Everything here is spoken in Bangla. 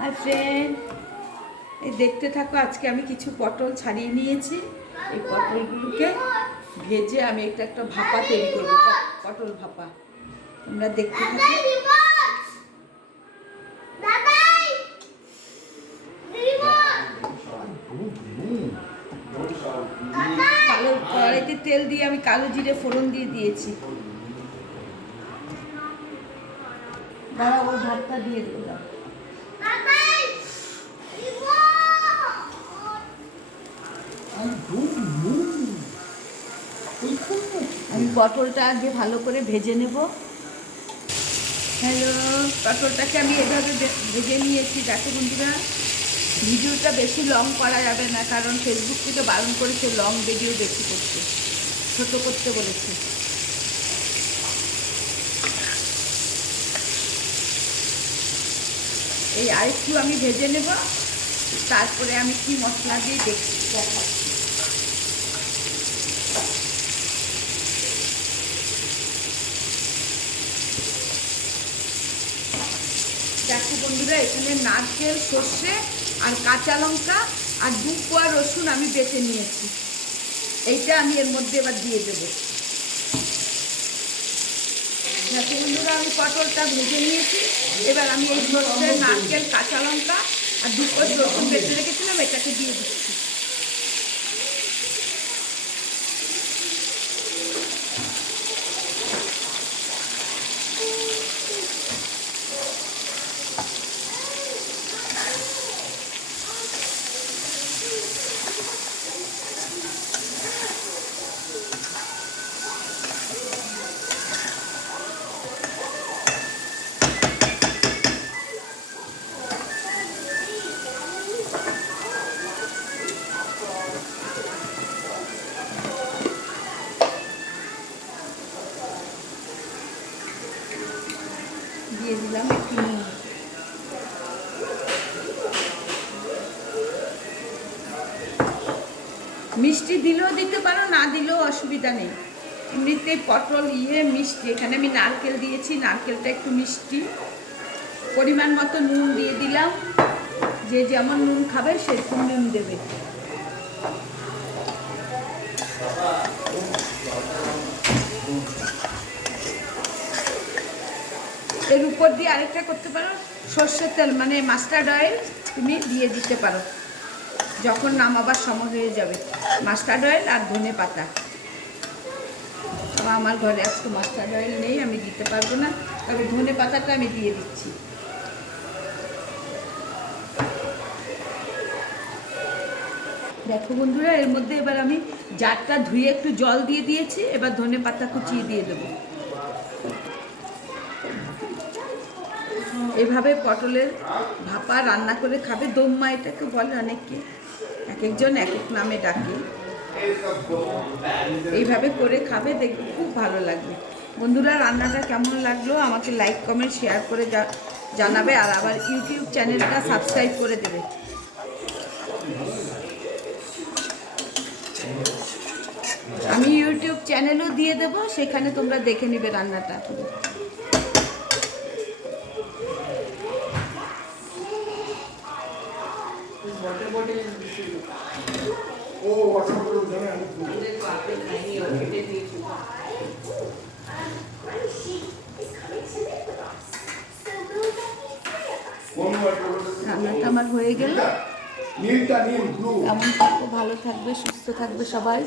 হাই ফ্রেন্ড, এই দেখতে থাকো। আজকে আমি কিছু পটল ছাড়িয়ে নিয়েছি। এই পটলগুলোকে ভেজে আমি একটা ভাপা তৈরি করবো, পটল ভাপা। তোমরা দেখতে থাকো। কালো কড়াইতে তেল দিয়ে আমি কালো জিরে ফোড়ন দিয়ে দিয়েছি। দাঁড়া, ওর ভাতটা দিয়ে দেবো। আমি পটলটা আগে ভালো করে ভেজে নেব। হ্যালো, পটলটাকে আমি এভাবে ভেজে নিয়েছি। দেখো বন্ধুরা, ভিডিওটা বেশি লং করা যাবে না, কারণ ফেসবুক থেকে বারণ করেছে লং ভিডিও বেশি করতে, ছোটো করতে বলেছে। এই আরেকটু আমি ভেজে নেব, তারপরে আমি কি মশলা দিয়ে দেখাচ্ছি। দেখো বন্ধুরা, এখানে নারকেল, সর্ষে আর কাঁচা লঙ্কা আর 2 কোয়া রসুন আমি বেটে নিয়েছি। এইটা আমি এর মধ্যে এবার দিয়ে দেবো। দেখো বন্ধুরা, আমি পটলটা ভেজে নিয়েছি। এবার আমি এই সর্ষে, নারকেল, কাঁচা লঙ্কা আর 2 কোয়া রসুন বেটে রেখেছিলাম, এটাকে দিয়ে দিচ্ছি। দিয়ে দিলাম একটু নুন। মিষ্টি দিলেও দিতে পারো, না দিলেও অসুবিধা নেই। এমনিতে পটল মিষ্টি। এখানে আমি নারকেল দিয়েছি, নারকেলটা একটু মিষ্টি। পরিমাণ মতো নুন দিয়ে দিলাম। যে যেমন নুন খাবে সেরকম নুন দেবে। এর উপর দিয়ে আরেকটা করতে পারো, সর্ষের তেল মানে মাস্টার্ড অয়েল তুমি দিয়ে দিতে পারো যখন নামাবার সময় হয়ে যাবে। মাস্টার্ড অয়েল আর ধনে পাতা। আমার ঘরে আজকে মাস্টার্ড অয়েল নেই, আমি দিতে পারবো না, তবে ধনে পাতাটা আমি দিয়ে দিচ্ছি। দেখো বন্ধুরা, এর মধ্যে এবার আমি জারটা ধুয়ে একটু জল দিয়ে দিয়েছি। এবার ধনে পাতা কুচিয়ে দিয়ে দেবো। এভাবে পটলের ভাপা রান্না করে খাবে। দোম্মা এটাকে বলে অনেকে, এক একজন এক এক নামে ডাকে। এইভাবে করে খাবে, দেখবে খুব ভালো লাগবে। বন্ধুরা, রান্নাটা কেমন লাগলো আমাকে লাইক, কমেন্ট, শেয়ার করে জানাবে। আর আবার ইউটিউব চ্যানেলটা সাবস্ক্রাইব করে দেবে। আমি ইউটিউব চ্যানেলও দিয়ে দেবো, সেখানে তোমরা দেখে নেবে রান্নাটা। রান্নাটা আমার হয়ে গেল। কেমন থাকবো, ভালো থাকবে, সুস্থ থাকবে সবাই।